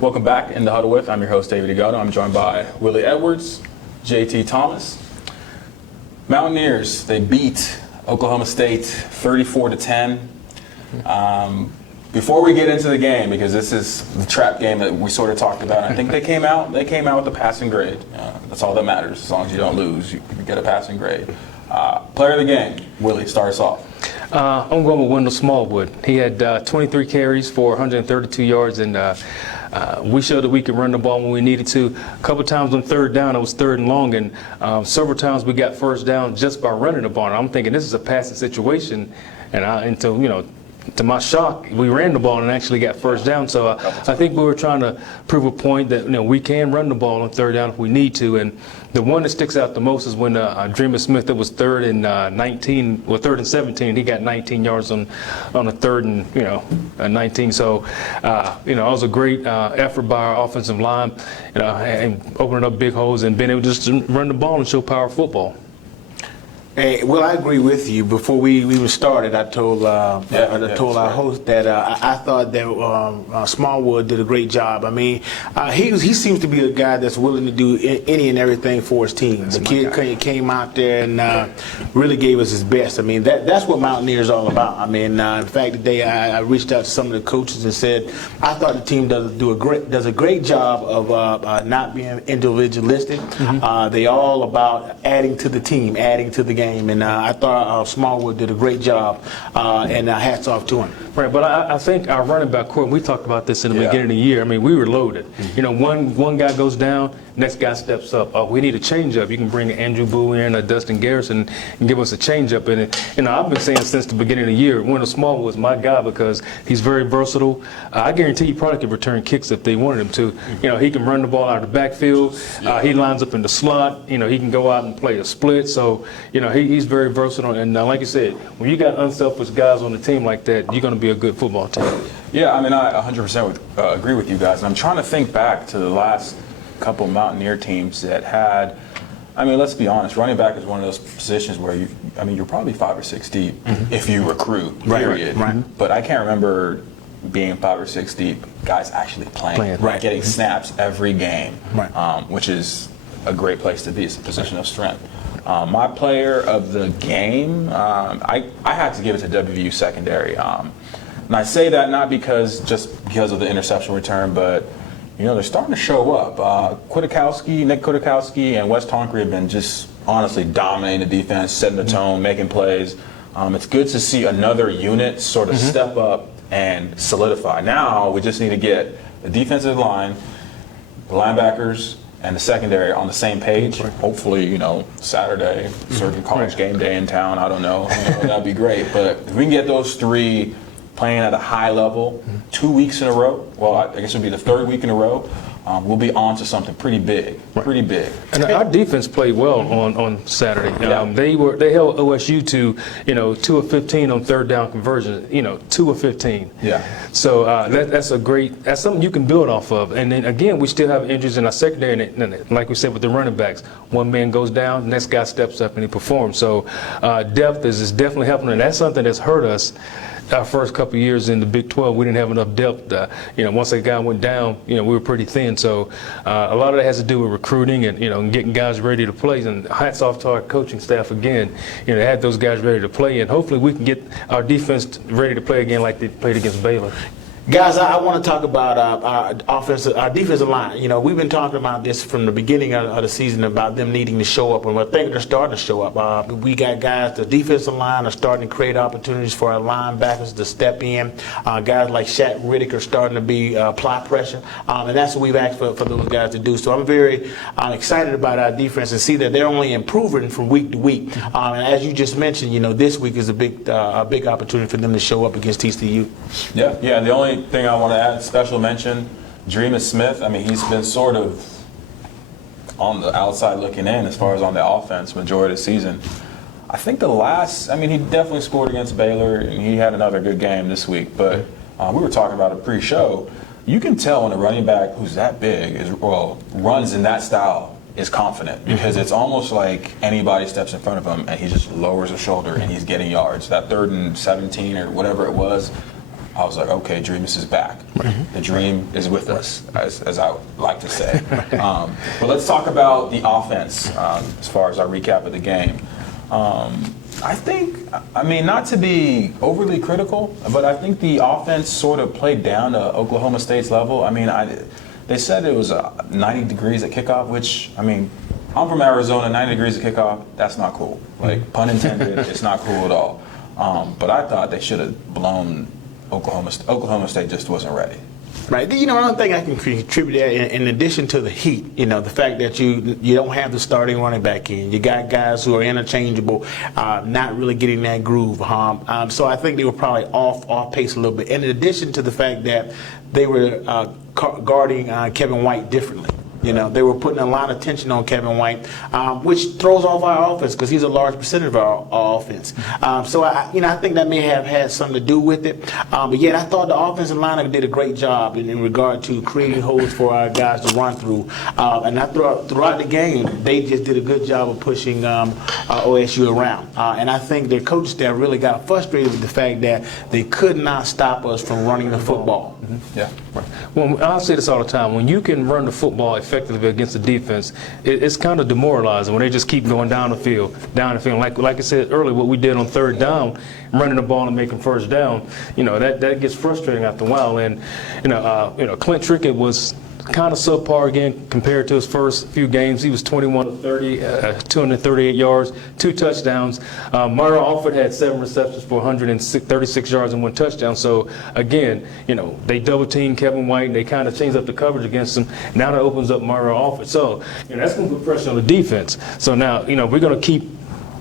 Welcome back in the Huddle with. I'm your host, David Egato. I'm joined by Willie Edwards, JT Thomas. Mountaineers, they beat Oklahoma State 34-10. Before we get into the game, because this is the trap game that we sort of talked about, I think they came out with a passing grade. That's all that matters. As long as you don't lose, you get a passing grade. Player of the game, Willie, start us off. I'm going with Wendell Smallwood. He had 23 carries for 132 yards, and we showed that we could run the ball when we needed to. A couple times on third down, it was third and long, and several times we got first down just by running the ball. And I'm thinking this is a passing situation, and to my shock, we ran the ball and actually got first down. So I think we were trying to prove a point that we can run the ball on third down if we need to. And the one that sticks out the most is when Dreamer Smith, that was third and 17. He got 19 yards on a third and 19. So it was a great effort by our offensive line, and opening up big holes and being able just to run the ball and show power football. Hey, well, I agree with you. Before we even started, I told our host that I thought that Smallwood did a great job. I mean, he seems to be a guy that's willing to do any and everything for his team. The kid came out there and really gave us his best. I mean, that's what Mountaineers is all about. I mean, in fact, today I reached out to some of the coaches and said I thought the team does a great job of not being individualistic. Mm-hmm. They all about adding to the team, adding to the game. And I thought Smallwood did a great job, and hats off to him. Right, but I think our running back core, we talked about this in the beginning of the year. I mean, we were loaded. Mm-hmm. One guy goes down, next guy steps up. We need a change-up. You can bring Andrew Boo in or Dustin Garrison and give us a change-up. And I've been saying since the beginning of the year, Wendell Smallwood was my guy because he's very versatile. I guarantee you probably could return kicks if they wanted him to. He can run the ball out of the backfield. He lines up in the slot. He can go out and play a split. So, he's very versatile. And like you said, when you got unselfish guys on the team like that, you're going to be a good football team. Yeah, I mean, I 100% agree with you guys. And I'm trying to think back to the last couple Mountaineer teams that had, I mean, let's be honest, running back is one of those positions where you're probably 5 or 6 deep if you recruit, period. Right. But I can't remember being 5 or 6 deep, guys actually playing. Getting snaps every game, which is a great place to be. It's a position of strength. My player of the game, I had to give it to WVU secondary. And I say that not because of the interception return, but they're starting to show up. Nick Kwiatkowski and Wes Tonkery have been just honestly dominating the defense, setting the tone, making plays. It's good to see another unit sort of step up and solidify. Now we just need to get the defensive line, the linebackers, and the secondary on the same page. Hopefully, Saturday, Circuit College game day in town. I don't know. That'd be great. But if we can get those three playing at a high level 2 weeks in a row, well, I guess it'll be the third week in a row, we'll be on to something pretty big. Pretty big. And our defense played well on Saturday. They held OSU to 2 of 15 on third down conversion. 2 of 15. Yeah. So that's something you can build off of. And then again, we still have injuries in our secondary. And like we said with the running backs, one man goes down, next guy steps up and he performs. So depth is definitely helping, and that's something that's hurt us. Our first couple of years in the Big 12, we didn't have enough depth. Once that guy went down, we were pretty thin. So a lot of that has to do with recruiting and getting guys ready to play. And hats off to our coaching staff again. They had those guys ready to play, and hopefully we can get our defense ready to play again like they played against Baylor. Guys, I want to talk about our defensive line. We've been talking about this from the beginning of the season about them needing to show up, and I think they're starting to show up. We got guys, the defensive line are starting to create opportunities for our linebackers to step in. Guys like Shaq Riddick are starting to apply pressure, and that's what we've asked for those guys to do. So I'm very excited about our defense and see that they're only improving from week to week. And as you just mentioned, this week is a big opportunity for them to show up against TCU. Yeah. And the only thing I want to add, special mention, Dreamer Smith. I mean, he's been sort of on the outside looking in as far as on the offense majority of the season. I think he definitely scored against Baylor, and he had another good game this week. But we were talking about it pre-show. You can tell when a running back who's that big runs in that style is confident, because it's almost like anybody steps in front of him and he just lowers his shoulder and he's getting yards. That 3rd and 17 or whatever it was, I was like, okay, Dreamus is back. The dream is with us, as I would like to say. But let's talk about the offense as far as our recap of the game. I think, I mean, not to be overly critical, but I think the offense sort of played down to Oklahoma State's level. I mean, they said it was 90 degrees at kickoff, which, I mean, I'm from Arizona, 90 degrees at kickoff, that's not cool. Like, pun intended, it's not cool at all. But I thought they should have blown Oklahoma State. Oklahoma State just wasn't ready. Right. You know, another thing I can contribute that in addition to the heat, you know, the fact that you don't have the starting running back in. You got guys who are interchangeable, not really getting that groove. So I think they were probably off pace a little bit. And in addition to the fact that they were guarding Kevin White differently. You know, they were putting a lot of tension on Kevin White, which throws off our offense because he's a large percentage of our offense. So, I think that may have had something to do with it. But yet, I thought the offensive line did a great job in regard to creating holes for our guys to run through. And I throughout the game, they just did a good job of pushing OSU around. And I think their coach staff really got frustrated with the fact that they could not stop us from running the football. Yeah. Right. Well, I'll say this all the time. When you can run the football effectively against the defense, it's kind of demoralizing when they just keep going down the field. Like I said earlier, what we did on third down, running the ball and making first down, that gets frustrating after a while. And Clint Trickett was kind of subpar again compared to his first few games. He was 21 of 30, 238 yards, 2 touchdowns. Mario Alford had 7 receptions for 136 yards and 1 touchdown. So again, they double teamed Kevin White and they kind of changed up the coverage against him. Now that opens up Mario Alford. So that's going to put pressure on the defense. So now we're going to keep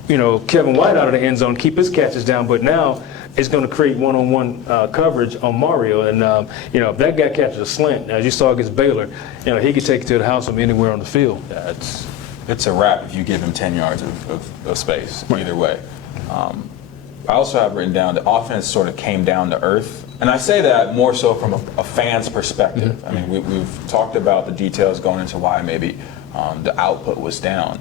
Kevin White out of the end zone, keep his catches down, but now it's going to create one-on-one coverage on Mario. And, if that guy catches a slant, as you saw against Baylor, he could take it to the house from anywhere on the field. Yeah, it's a wrap if you give him 10 yards of space, either way. I also have written down the offense sort of came down to earth. And I say that more so from a fan's perspective. Mm-hmm. I mean, we've talked about the details going into why maybe the output was down.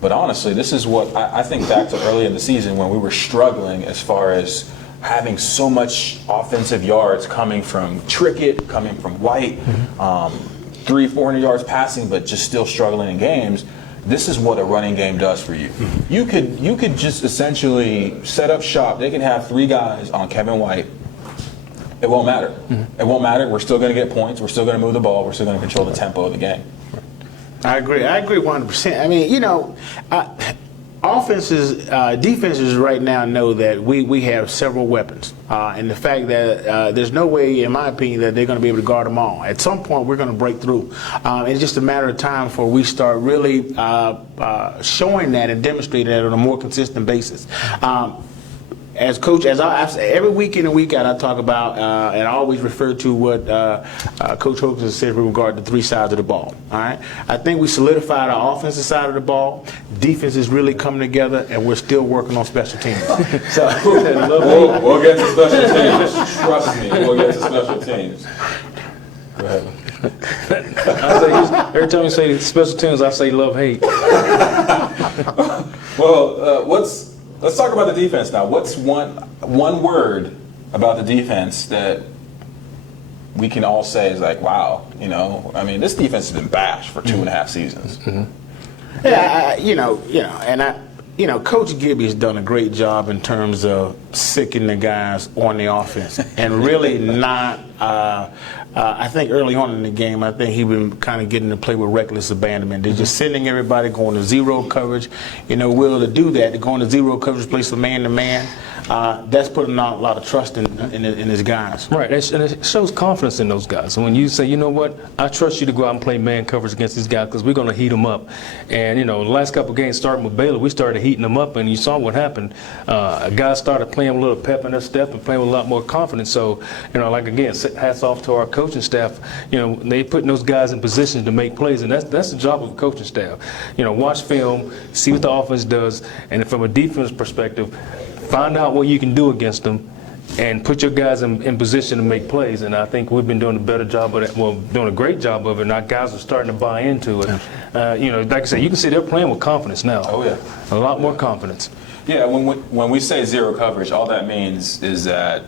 But honestly, this is what I think back to early in the season when we were struggling as far as having so much offensive yards coming from Trickett, coming from White, 300-400 yards passing, but just still struggling in games. This is what a running game does for you. You could just essentially set up shop. They can have 3 guys on Kevin White. It won't matter. It won't matter. We're still going to get points. We're still going to move the ball. We're still going to control the tempo of the game. I agree 100%. I mean, defenses right now know that we have several weapons. And the fact that there's no way, in my opinion, that they're going to be able to guard them all. At some point, we're going to break through. It's just a matter of time before we start really showing that and demonstrating that on a more consistent basis. As coach, every week in and week out, I talk about and I always refer to what Coach Hogan said with regard to 3 sides of the ball. All right, I think we solidified our offensive side of the ball. Defense is really coming together, and we're still working on special teams. So we'll get to special teams. Trust me, we'll get to special teams. Go ahead. Every time you say special teams, I say love hate. Well, let's talk about the defense now. What's one word about the defense that we can all say is like, wow, I mean, this defense has been bashed for 2.5 seasons. Yeah, Coach Gibby has done a great job in terms of sicking the guys on the offense and really not. I think early on in the game, I think he been kind of getting to play with reckless abandonment. They're just sending everybody going to zero coverage. Will to do that, to go into zero coverage, play some man-to-man. That's putting out a lot of trust in his guys. Right, and it shows confidence in those guys. So when you say, you know what, I trust you to go out and play man coverage against these guys because we're going to heat them up. And, the last couple of games starting with Baylor, we started heating them up, and you saw what happened. Guys started playing with a little pep in their step and playing with a lot more confidence. So, again, hats off to our coaching staff. They putting those guys in positions to make plays, and that's the job of the coaching staff. Watch film, see what the offense does, and from a defense perspective, find out what you can do against them and put your guys in position to make plays. And I think we've been doing a better job of that. Well, doing a great job of it, and our guys are starting to buy into it. Like I said, you can see they're playing with confidence now. Oh, yeah. A lot more confidence. Yeah, when we say zero coverage, all that means is that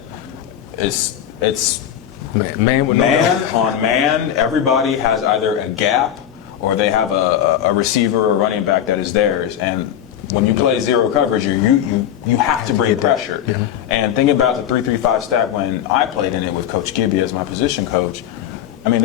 it's it's Man with man no on man. Everybody has either a gap or they have a receiver or running back that is theirs. And when you play zero coverage, you have to bring pressure. And thinking about the 3-3-5 stack when I played in it with Coach Gibby as my position coach, I mean,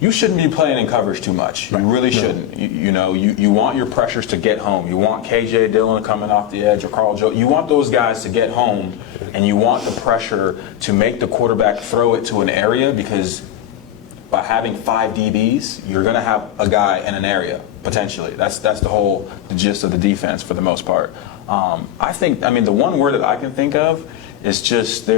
you shouldn't be playing in coverage too much. You really shouldn't. You want your pressures to get home. You want KJ Dillon coming off the edge or Carl Joe. You want those guys to get home, and you want the pressure to make the quarterback throw it to an area, because by having 5 DBs, you're going to have a guy in an area, potentially. That's the gist of the defense for the most part. The one word that I can think of is just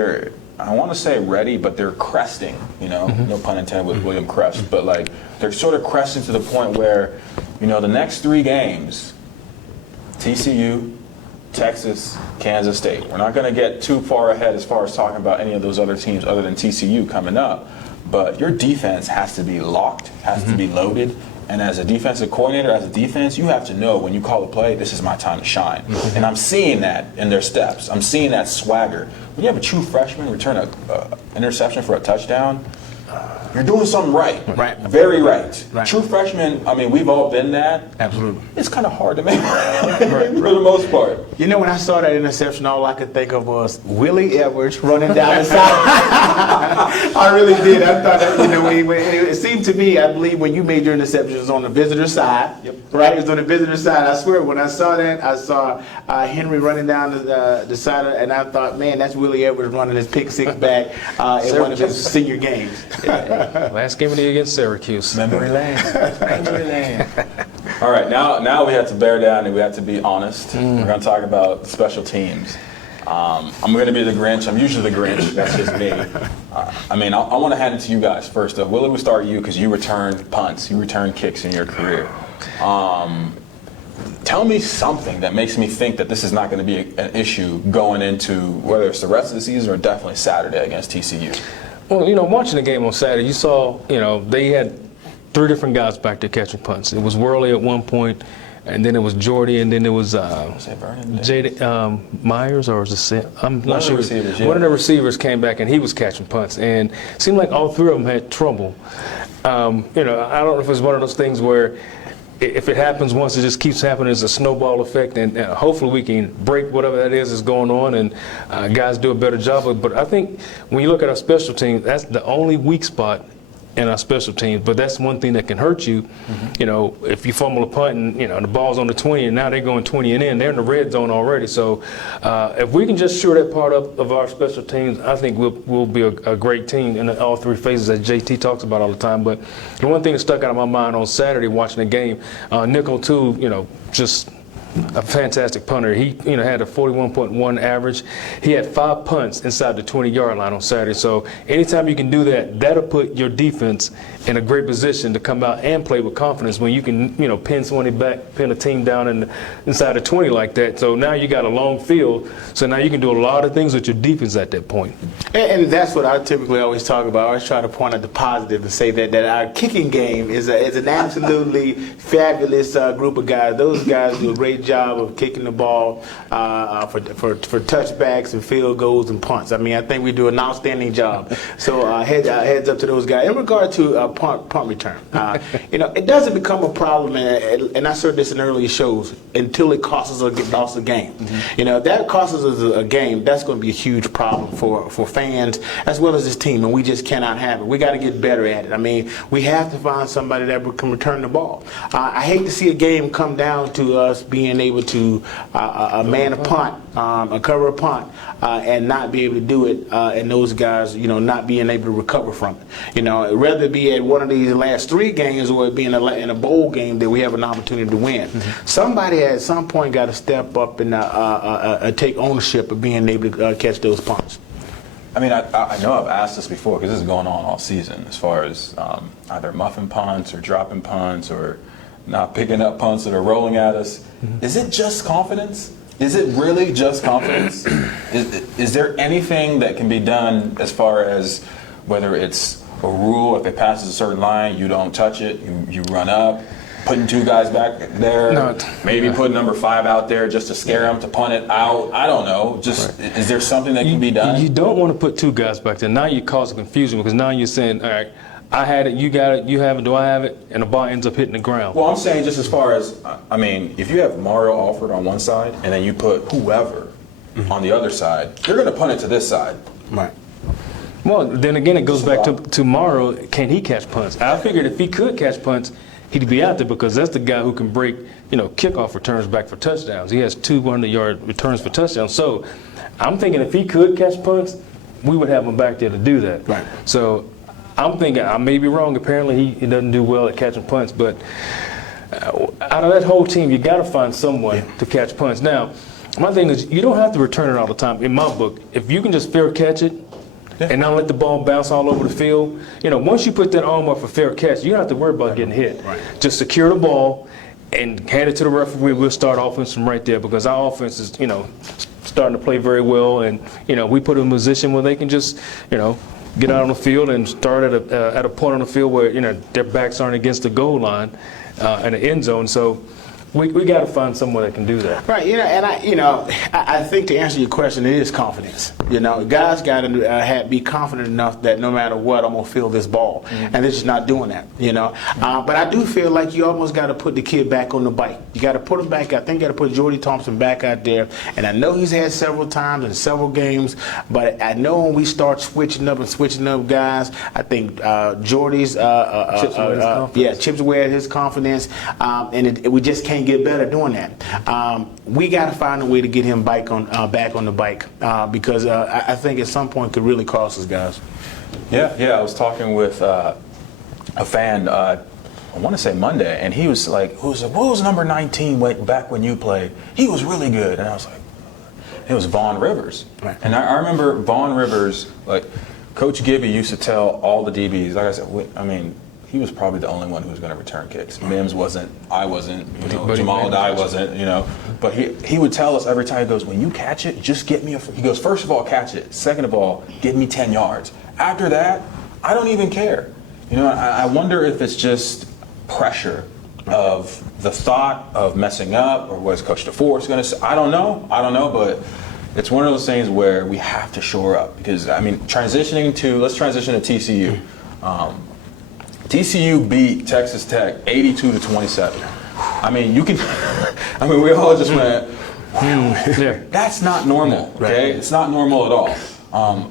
I want to say ready, but they're cresting, no pun intended with William Crest, but like they're sort of cresting to the point where, the next 3 games, TCU, Texas, Kansas State. We're not going to get too far ahead as far as talking about any of those other teams other than TCU coming up, but your defense has to be locked, has to be loaded. And as a defensive coordinator, as a defense, you have to know when you call a play, this is my time to shine. And I'm seeing that in their steps. I'm seeing that swagger. When you have a true freshman return an interception for a touchdown, you're doing something right. Right. Very right. Right. True freshmen, we've all been that. Absolutely. It's kind of hard to make for the most part. When I saw that interception, all I could think of was Willie Edwards running down the side. I really did. I thought that, it seemed to me, I believe when you made your interception, it was on the visitor side. Yep. Right? It was on the visitor side. I swear, when I saw that, I saw Henry running down the side, and I thought, man, that's Willie Edwards running his pick 6 back in one of his senior games. Last game of the year against Syracuse. Memory lane. Memory lane. All right, now we have to bear down and we have to be honest. We're going to talk about special teams. I'm going to be the Grinch. I'm usually the Grinch. That's just me. I want to hand it to you guys first. Willie, we'll start you because you returned punts. You returned kicks in your career. Tell me something that makes me think that this is not going to be an issue going into whether it's the rest of the season or definitely Saturday against TCU. Well, watching the game on Saturday, you saw, they had 3 different guys back there catching punts. It was Worley at one point, and then it was Jordy, and then it was Jade Myers, or was it I'm not sure. One of the receivers came back, and he was catching punts, and it seemed like all 3 of them had trouble. I don't know if it's one of those things where if it happens once, it just keeps happening. It's a snowball effect, and hopefully we can break whatever that is going on, and guys do a better job. But I think when you look at our special teams, that's the only weak spot in our special teams. But that's one thing that can hurt you. If you fumble a punt and the ball's on the 20, and now they're going 20 and in, they're in the red zone already. So if we can just shore that part up of our special teams, I think we'll be a great team in all 3 phases that JT talks about all the time. But the one thing that stuck out of my mind on Saturday watching the game, Nick O'Toole, just a fantastic punter. He had a 41.1 average. He had 5 punts inside the 20-yard line on Saturday. So anytime you can do that, that'll put your defense in a great position to come out and play with confidence when you can, pin somebody back, pin a team down inside the 20 like that. So now you got a long field. So now you can do a lot of things with your defense at that point. And that's what I typically always talk about. I always try to point at the positive and say that our kicking game is an absolutely fabulous group of guys. Those guys do a great job of kicking the ball for touchbacks and field goals and punts. I think we do an outstanding job. So heads up to those guys. In regard to punt return, it doesn't become a problem, and I said this in earlier shows, until it costs us a game. If that costs us a game, that's going to be a huge problem for fans as well as this team, and we just cannot have it. We got to get better at it. We have to find somebody that can return the ball. I hate to see a game come down to us being able to man a punt, cover a punt, and not be able to do it, and those guys, not being able to recover from it. Rather be at one of these last 3 games or it be in a bowl game that we have an opportunity to win. Somebody at some point got to step up and take ownership of being able to catch those punts. I know I've asked this before because this is going on all season as far as either muffin punts or dropping punts or not picking up punts that are rolling at us. Is it just confidence? Is it really just confidence? Is there anything that can be done as far as whether it's a rule, if it passes a certain line, you don't touch it, you run up? putting 2 guys back there, No, maybe yeah. put number 5 out there just to scare him to punt it out. I don't know. Just is there something that can be done? You don't want to put 2 guys back there. Now you're causing confusion because now you're saying, all right, I had it, you got it, you have it, do I have it? And the ball ends up hitting the ground. Well, I'm saying just as far as, I mean, if you have Mario Alford on one side and then you put whoever on the other side, you're going to punt it to this side. Right. Well, then again, it goes back to tomorrow. Can he catch punts? I figured if he could catch punts, he'd be out there because that's the guy who can break, kickoff returns back for touchdowns. He has 200-yard returns for touchdowns. So I'm thinking if he could catch punts, we would have him back there to do that. Right. So I'm thinking, I may be wrong. Apparently, he doesn't do well at catching punts. But out of that whole team, you got to find someone to catch punts. Now, my thing is, you don't have to return it all the time. In my book, if you can just fair catch it, and not let the ball bounce all over the field. Once you put that arm up for fair catch, you don't have to worry about getting hit. Right. Just secure the ball and hand it to the referee. We'll start offense from right there because our offense is, starting to play very well. And, we put them in a position where they can just, get out on the field and start at a point on the field where, their backs aren't against the goal line in the end zone. So we got to find someone that can do that. Right, and I think to answer your question, it is confidence. Guys got to be confident enough that no matter what, I'm gonna feel this ball, and they're just not doing that. But I do feel like you almost got to put the kid back on the bike. You got to put him back. I think you got to put Jordy Thompson back out there. And I know he's had several times in several games, but I know when we start switching up guys, I think Jordy's chips away at his confidence, and we just can't get better doing that. We got to find a way to get him back on the bike because I think at some point could really cost us, guys. Yeah. I was talking with a fan. I want to say Monday, and he was like, "What was number 19 back when you played? He was really good." And I was like, "It was Vaughn Rivers." Right. And I remember Vaughn Rivers, like Coach Gibby used to tell all the DBs. Like I said, he was probably the only one who was going to return kicks. Mims wasn't, I wasn't, Jamal Adai wasn't, But he would tell us every time, he goes, when you catch it, just get me he goes, first of all, catch it. Second of all, give me 10 yards. After that, I don't even care. I wonder if it's just pressure of the thought of messing up or what is Coach DeForest going to say. I don't know, but it's one of those things where we have to shore up because, let's transition to TCU. TCU beat Texas Tech 82-27. We all just went, that's not normal, okay? It's not normal at all.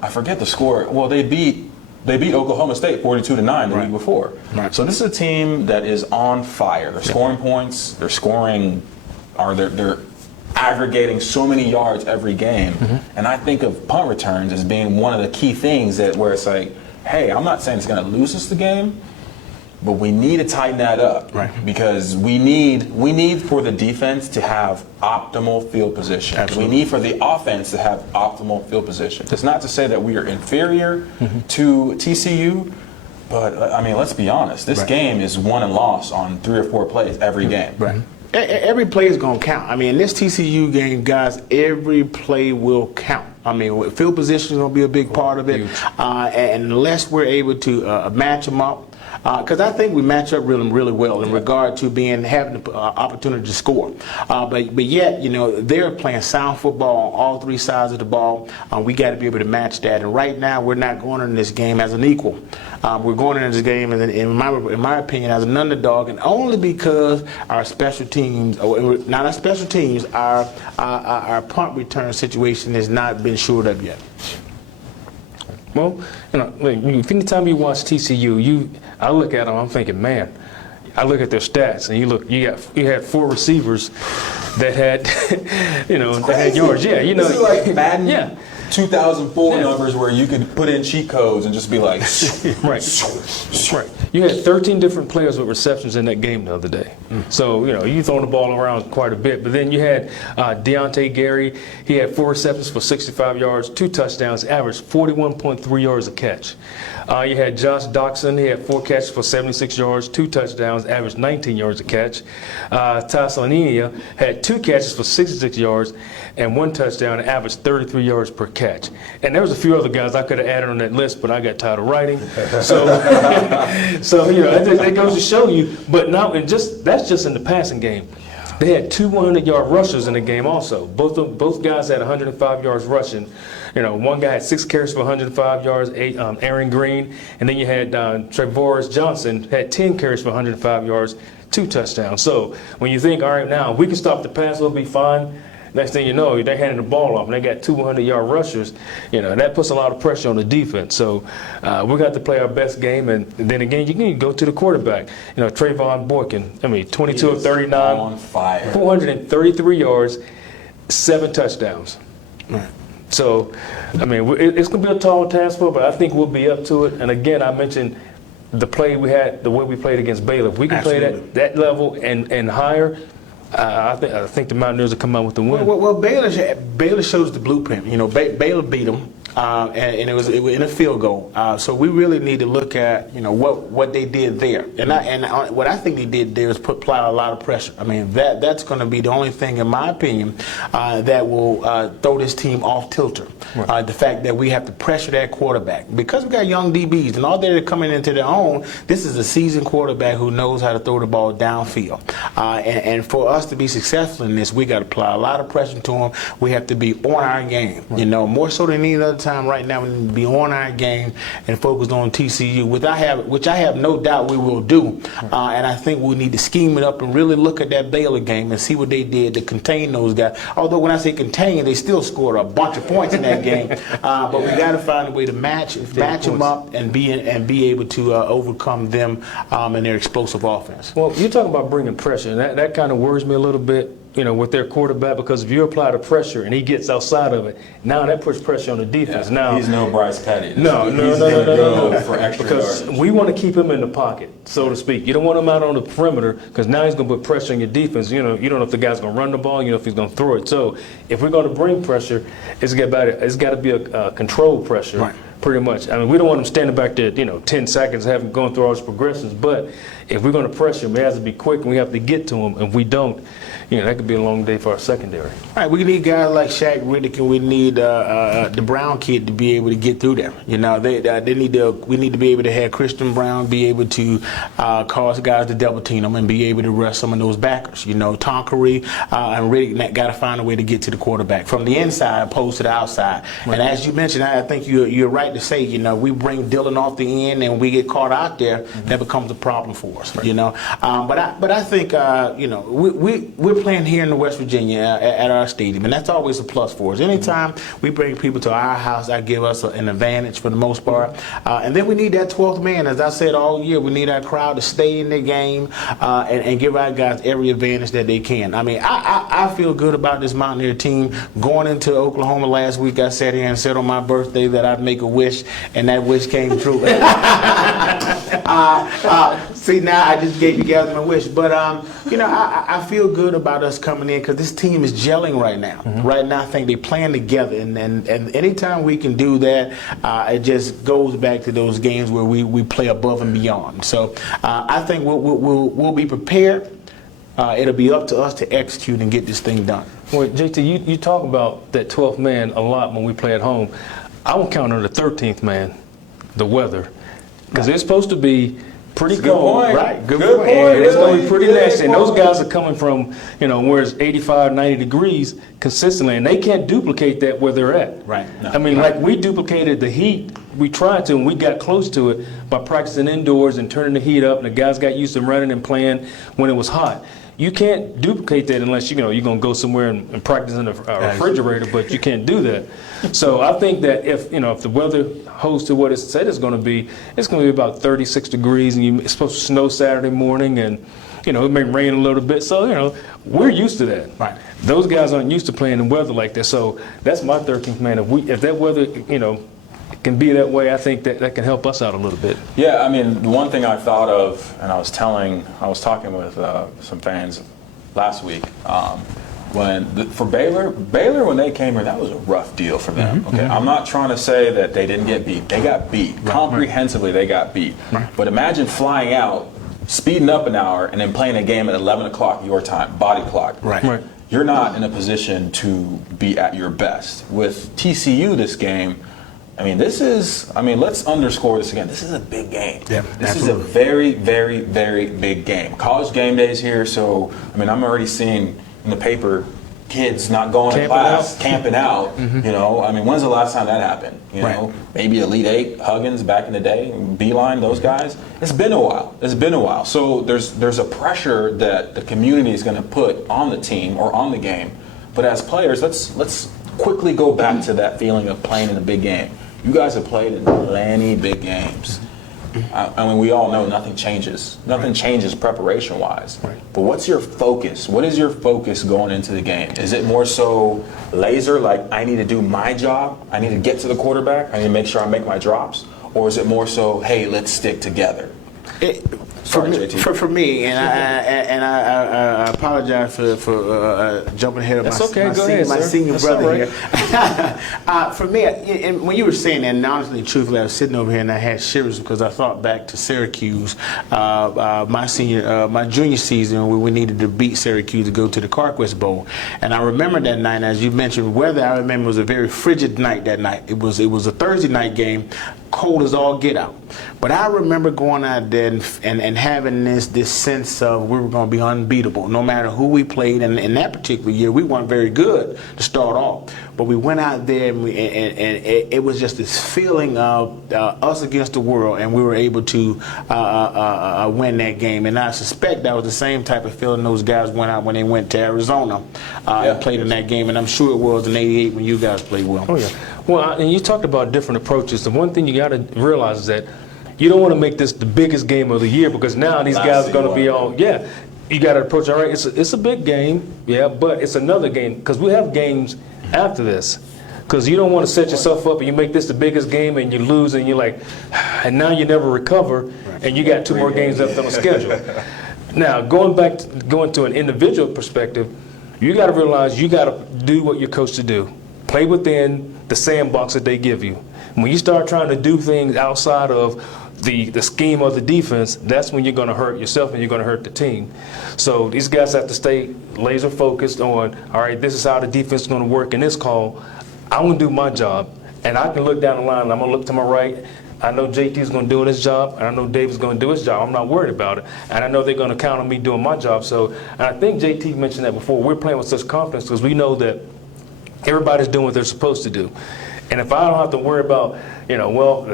I forget the score. Well, they beat Oklahoma State 42-9 the week before. Right. So this is a team that is on fire. They're scoring points, they're aggregating so many yards every game. And I think of punt returns as being one of the key things where it's like, hey, I'm not saying it's going to lose us the game, but we need to tighten that up because we need for the defense to have optimal field position. Absolutely. We need for the offense to have optimal field position. It's not to say that we are inferior to TCU, but let's be honest. This game is won and lost on 3 or 4 plays every game. Right. Every play is going to count. In this TCU game, guys, every play will count. Field position is going to be a big part of it, and unless we're able to match them up. Because I think we match up really well in regard to having the opportunity to score. But yet, they're playing sound football on all 3 sides of the ball. We got to be able to match that. And right now, we're not going into this game as an equal. We're going into this game, in my opinion, as an underdog, and only because our special teams, not our special teams, our punt return situation has not been shored up yet. Well, anytime you watch TCU, I look at them, I'm thinking, man, I look at their stats, and you had 4 receivers that had, that had yards. Yeah, this is like Madden 2004 numbers where you could put in cheat codes and just be like, right. You had 13 different players with receptions in that game the other day. So, you throwing the ball around quite a bit. But then you had Deontay Gary. He had 4 receptions for 65 yards, 2 touchdowns, averaged 41.3 yards a catch. You had Josh Doxson. He had 4 catches for 76 yards, 2 touchdowns, averaged 19 yards a catch. Tassoninia had 2 catches for 66 yards and 1 touchdown, averaged 33 yards per catch. catch. And there was a few other guys I could have added on that list, but I got tired of writing. So, it goes to show you. But now, that's just in the passing game. They had 2 100-yard rushers in the game also. Both guys had 105 yards rushing. One guy had 6 carries for 105 yards, Aaron Green, and then you had Trevoris Johnson had 10 carries for 105 yards, 2 touchdowns. So when you think, all right, now we can stop the pass, we'll be fine. Next thing you know, they're handing the ball off, and they got 2 100-yard rushers. That puts a lot of pressure on the defense. So we got to play our best game, and then again, you can go to the quarterback. Trayvon Boykin, 22 of 39, on fire, 433 yards, 7 touchdowns. Right. So, it's going to be a tall task for us, but I think we'll be up to it. And again, I mentioned the way we played against Baylor. If we can play that level and higher, I think the Mountaineers will come out with the win. Well, Baylor shows the blueprint. Baylor beat them, and it was in a field goal. So we really need to look at what they did there. And what I think they did there is apply a lot of pressure. That's going to be the only thing, in my opinion, that will throw this team off tilter. Right. The fact that we have to pressure that quarterback, because we got young DBs and all they're coming into their own. This is a seasoned quarterback who knows how to throw the ball downfield, and for us to be successful in this, we got to apply a lot of pressure to them. We have to be on our game, right. More so than any other time right now. We need to be on our game and focused on TCU, which I have no doubt we will do. Right. And I think we need to scheme it up and really look at that Baylor game and see what they did to contain those guys. Although when I say contain, they still scored a bunch of points in that game. But we got to find a way to match them up and be able to overcome them and their explosive offense. Well, you're talking about bringing pressure, and that kind of worries me a little bit, with their quarterback, because if you apply the pressure and he gets outside of it, now that puts pressure on the defense. Yeah, now he's no Bryce Petty. No. For extra because yards. we want to keep him in the pocket, so to speak. You don't want him out on the perimeter, because now he's going to put pressure on your defense. You don't know if the guy's going to run the ball, if he's going to throw it. So if we're going to bring pressure, it's got to be a controlled pressure. Right. Pretty much. We don't want him standing back there, 10 seconds, have him going through all his progressions. But if we're going to pressure him, it has to be quick, and we have to get to him. If we don't, that could be a long day for our secondary. All right, we need guys like Shaq Riddick, and we need the Brown kid to be able to get through there. We need to be able to have Christian Brown be able to cause guys to double team them and be able to rush some of those backers. Tonkery and Riddick got to find a way to get to the quarterback from the inside opposed to the outside. Right. And as you mentioned, I think you're right to say, we bring Dylan off the end and we get caught out there, that becomes a problem for us. Right. But I think we're playing here in West Virginia at our stadium, and that's always a plus for us. Anytime we bring people to our house, that give us an advantage for the most part. And then we need that 12th man. As I said all year, we need our crowd to stay in the game and give our guys every advantage that they can. I feel good about this Mountaineer team. Going into Oklahoma last week, I sat here and said on my birthday that I'd make a wish, and that wish came true. See, now I just gave you guys my wish. But, I feel good about us coming in because this team is gelling right now. Mm-hmm. Right now, I think they're playing together. And anytime we can do that, it just goes back to those games where we play above and beyond. So I think we'll be prepared. It'll be up to us to execute and get this thing done. Well, JT, you talk about that 12th man a lot when we play at home. I won't count on the 13th man, the weather, because it's supposed to be pretty cold. Right. Good point. And it's going to be pretty nasty. And those guys are coming from, where it's 85, 90 degrees consistently, and they can't duplicate that where they're at. Right. No. Like we duplicated the heat. We tried to, and we got close to it by practicing indoors and turning the heat up, and the guys got used to running and playing when it was hot. You can't duplicate that unless you're going to go somewhere and practice in a refrigerator, but you can't do that. So I think that if the weather holds to what it said it's going to be about 36 degrees, and it's supposed to snow Saturday morning, and it may rain a little bit. So we're used to that. Right. Those guys aren't used to playing in weather like that. So that's my 13th man. If that weather can be that way, I think that can help us out a little bit. Yeah, the one thing I thought of, and I was talking with some fans last week, for Baylor when they came here, that was a rough deal for them. Mm-hmm. Okay, I'm not trying to say that they didn't get beat. They got beat. Right. Comprehensively, they got beat. Right. But imagine flying out, speeding up an hour, and then playing a game at 11 o'clock your time, body clock. Right. you're not in a position to be at your best. With TCU this game, let's underscore this again. This is a big game. Yeah, this absolutely. is a very, very, very big game. College game day is here, so I'm already seeing in the paper kids not going to class, camping out. When's the last time that happened? Maybe Elite Eight, Huggins back in the day, Beeline, those guys. It's been a while. So there's a pressure that the community is going to put on the team or on the game. But as players, let's quickly go back to that feeling of playing in a big game. You guys have played in plenty big games. We all know nothing changes. Nothing changes preparation-wise. Right. But what's your focus? What is your focus going into the game? Is it more so laser, like I need to do my job, I need to get to the quarterback, I need to make sure I make my drops? Or is it more so, hey, let's stick together? For me, and I apologize for jumping ahead of my senior That's brother right. here. For me, and when you were saying that, and honestly, truthfully, I was sitting over here and I had shivers because I thought back to Syracuse, my junior season, where we needed to beat Syracuse to go to the Carquest Bowl, and I remember that night. As you mentioned, weather, I remember it was a very frigid night that night. It was a Thursday night game, cold as all get out. But I remember going out there and having this sense of we were going to be unbeatable no matter who we played. And in that particular year, we weren't very good to start off. But we went out there and it was just this feeling of us against the world, and we were able to win that game. And I suspect that was the same type of feeling those guys went out when they went to Arizona and played in that game. And I'm sure it was in '88 when you guys played well. Oh, yeah. Well, and you talked about different approaches. The one thing you got to realize is that you don't want to make this the biggest game of the year, because now these guys are going to be all, you got to approach, all right, it's a big game, but it's another game, because we have games after this. Because you don't want to set yourself up and you make this the biggest game and you lose and you're like, and now you never recover and you got 2 more games left on the schedule. Now, going to an individual perspective, you got to realize you got to do what you're coached to do. Play within the sandbox that they give you. When you start trying to do things outside of the scheme of the defense, that's when you're going to hurt yourself and you're going to hurt the team. So these guys have to stay laser focused on, all right, this is how the defense is going to work in this call. I'm going to do my job, and I can look down the line and I'm going to look to my right. I know JT is going to do his job, and I know David's going to do his job. I'm not worried about it. And I know they're going to count on me doing my job. So, and I think JT mentioned that before. We're playing with such confidence because we know that everybody's doing what they're supposed to do. And if I don't have to worry about,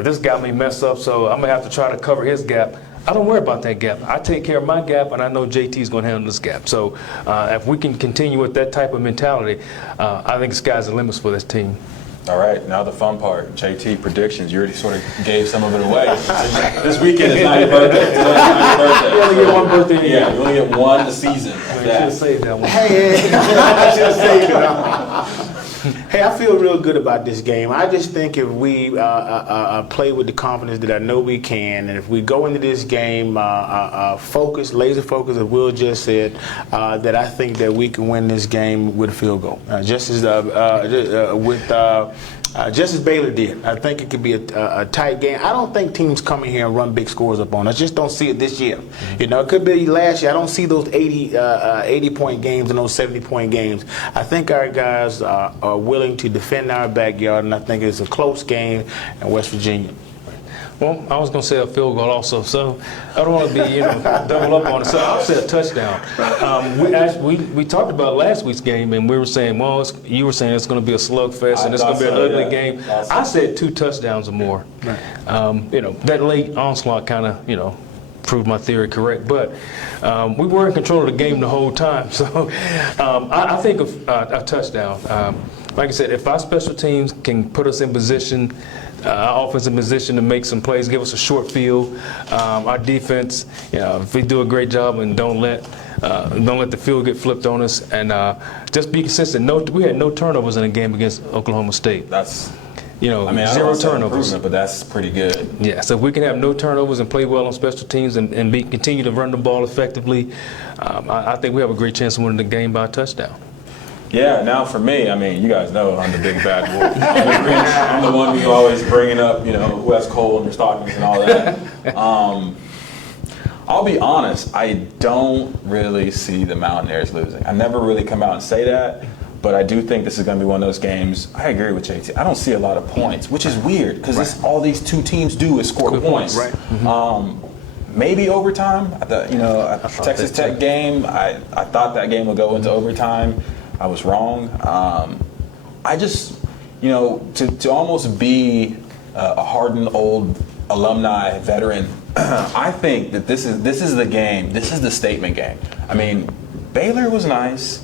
this guy may mess up, so I'm going to have to try to cover his gap, I don't worry about that gap. I take care of my gap, and I know JT's going to handle this gap. So if we can continue with that type of mentality, I think the sky's the limits for this team. All right, now the fun part. JT, predictions. You already sort of gave some of it away. This weekend is not your birthday. You only get one birthday a year. Yeah, you only get one a season. You should have saved that one. Hey, I should have saved it. Hey, I feel real good about this game. I just think if we play with the confidence that I know we can, and if we go into this game focused, laser focused, as Will just said, that I think that we can win this game with a field goal. Just as Baylor did. I think it could be a tight game. I don't think teams come in here and run big scores up on us. I just don't see it this year. It could be last year. I don't see those 80-point games and those 70-point games. I think our guys are willing to defend our backyard, and I think it's a close game in West Virginia. Well, I was going to say a field goal also, so I don't want to be, double up on it. So I'll say a touchdown. We talked about last week's game, and we were saying, you were saying it's going to be a slugfest and it's going to be an ugly game. I said 2 touchdowns or more. Right. That late onslaught kind of, proved my theory correct. But we were in control of the game the whole time. So I think of a touchdown. Like I said, if our special teams can put us in position, our offense in position to make some plays, give us a short field, our defense, if we do a great job and don't let the field get flipped on us, and just be consistent. We had no turnovers in the game against Oklahoma State. That's, 0 turnovers. But that's pretty good. Yeah, so if we can have no turnovers and play well on special teams and continue to run the ball effectively, I think we have a great chance of winning the game by a touchdown. Yeah, now for me, you guys know I'm the big bad wolf. I'm the one who always bringing up, who has coal in their stockings and all that. I'll be honest, I don't really see the Mountaineers losing. I never really come out and say that, but I do think this is going to be one of those games. I agree with JT. I don't see a lot of points, which is weird because all these two teams do is score points. Right. Maybe overtime. Texas Tech game, I thought that game would go into overtime. I was wrong. I just, to almost be a hardened old alumni veteran, I think that this is the game. This is the statement game. I mean, Baylor was nice.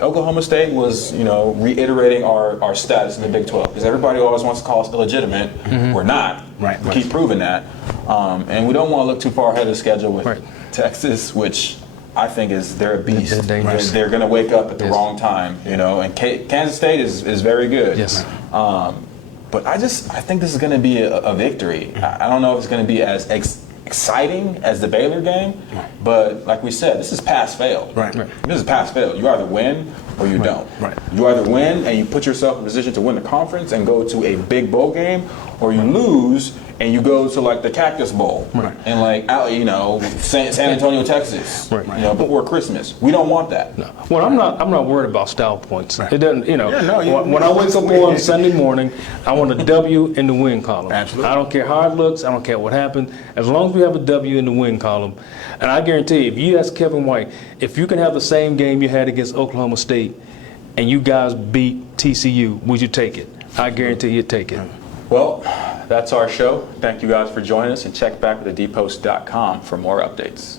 Oklahoma State was, reiterating our status in the Big 12 because everybody always wants to call us illegitimate. We're not. Right. We keep proving that. And we don't want to look too far ahead of the schedule with Texas, which I think they're a beast. They're going to wake up at the wrong time, And Kansas State is very good. Yes. But I think this is going to be a victory. I don't know if it's going to be as exciting as the Baylor game, but like we said, this is pass-fail. Right. This is pass-fail. You either win or you don't. Right. You either win and you put yourself in a position to win the conference and go to a big bowl game, or you lose and you go to like the Cactus Bowl and San Antonio, Texas, before Christmas. We don't want that. No. Well, I'm not worried about style points. Right. It doesn't, when I wake up on Sunday morning, I want a W in the win column. Absolutely. I don't care how it looks. I don't care what happened. As long as we have a W in the win column, and I guarantee you, if you ask Kevin White, if you can have the same game you had against Oklahoma State, and you guys beat TCU, would you take it? I guarantee you'd take it. Well, that's our show. Thank you guys for joining us, and check back with thedpost.com for more updates.